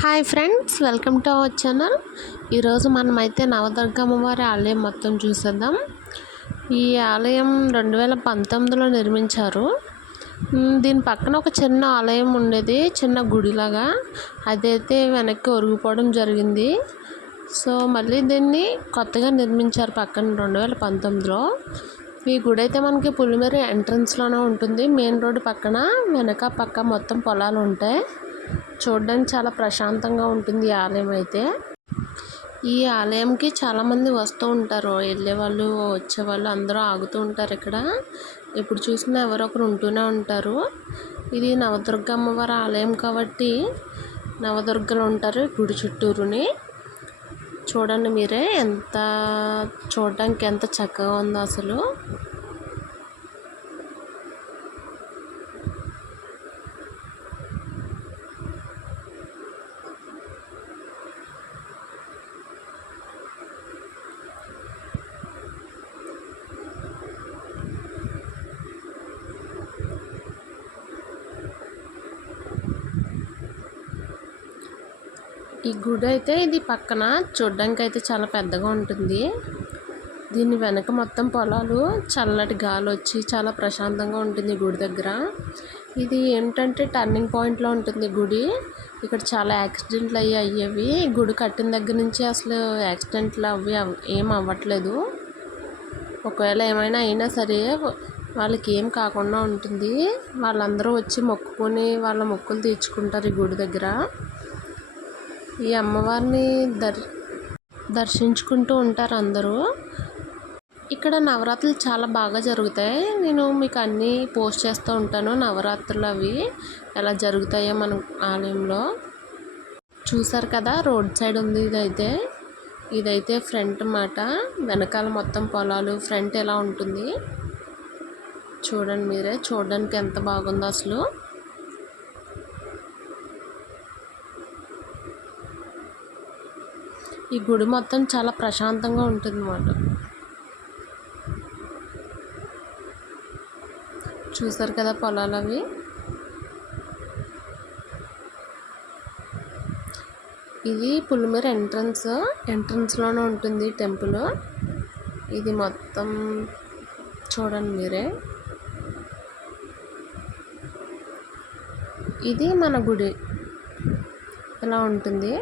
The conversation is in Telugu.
Hi friends, welcome to our channel. ఈరోజు మనమైతే నవదుర్గమ్మ వారి ఆలయం మొత్తం చూసేద్దాం. ఈ ఆలయం 2019లో నిర్మించారు. దీని పక్కన ఒక చిన్న ఆలయం ఉండేది, చిన్న గుడిలాగా. అదైతే వెనక్కి ఒరిగిపోవడం జరిగింది. సో మళ్ళీ దీన్ని కొత్తగా నిర్మించారు పక్కన 2019లో. ఈ గుడి అయితే మనకి పులిమేర ఎంట్రన్స్లోనే ఉంటుంది. మెయిన్ రోడ్డు పక్కన వెనక పక్క మొత్తం పొలాలు ఉంటాయి. చూడడానికి చాలా ప్రశాంతంగా ఉంటుంది ఈ ఆలయం అయితే. ఈ ఆలయంకి చాలామంది వస్తూ ఉంటారు, వెళ్ళేవాళ్ళు వచ్చేవాళ్ళు అందరూ ఆగుతూ ఉంటారు ఇక్కడ. ఇప్పుడు చూసినా ఎవరో ఒకరు ఉంటూనే ఉంటారు. ఇది నవదుర్గ అమ్మవారి ఆలయం కాబట్టి నవదుర్గలు ఉంటారు గుడి చుట్టూరుని. చూడండి మీరే, చూడడానికి ఎంత చక్కగా ఉందో అసలు. ఈ గుడి అయితే ఇది పక్కన చూడడానికి అయితే చాలా పెద్దగా ఉంటుంది. దీని వెనక మొత్తం పొలాలు, చల్లటి గాలి వచ్చి చాలా ప్రశాంతంగా ఉంటుంది గుడి దగ్గర. ఇది ఏంటంటే టర్నింగ్ పాయింట్లో ఉంటుంది గుడి. ఇక్కడ చాలా యాక్సిడెంట్లు అయ్యేవి. గుడి కట్టిన దగ్గర నుంచి అసలు యాక్సిడెంట్లు ఏం అవ్వట్లేదు. ఒకవేళ ఏమైనా అయినా సరే వాళ్ళకి ఏం కాకుండా ఉంటుంది. వాళ్ళందరూ వచ్చి మొక్కుకొని వాళ్ళ మొక్కులు తీర్చుకుంటారు ఈ గుడి దగ్గర. ఈ అమ్మవారిని దర్శించుకుంటూ ఉంటారు అందరూ. ఇక్కడ నవరాత్రులు చాలా బాగా జరుగుతాయి. నేను మీకు అన్నీ పోస్ట్ చేస్తూ ఉంటాను, నవరాత్రులు అవి ఎలా జరుగుతాయో మన ఆలయంలో. చూసారు కదా, రోడ్ సైడ్ ఉంది ఇదైతే ఫ్రంట్ మాట. వెనకాల మొత్తం పొలాలు, ఫ్రంట్ ఎలా ఉంటుంది చూడండి మీరే. చూడడానికి ఎంత బాగుందో అసలు. ఈ గుడి మొత్తం చాలా ప్రశాంతంగా ఉంటుంది అన్నమాట. చూసారు కదా పొలాలు అవి. ఇది పులిమేర ఎంట్రన్స్లోనే ఉంటుంది టెంపుల్. ఇది మొత్తం చూడండి మీరే. ఇది మన గుడి ఎలా ఉంటుంది.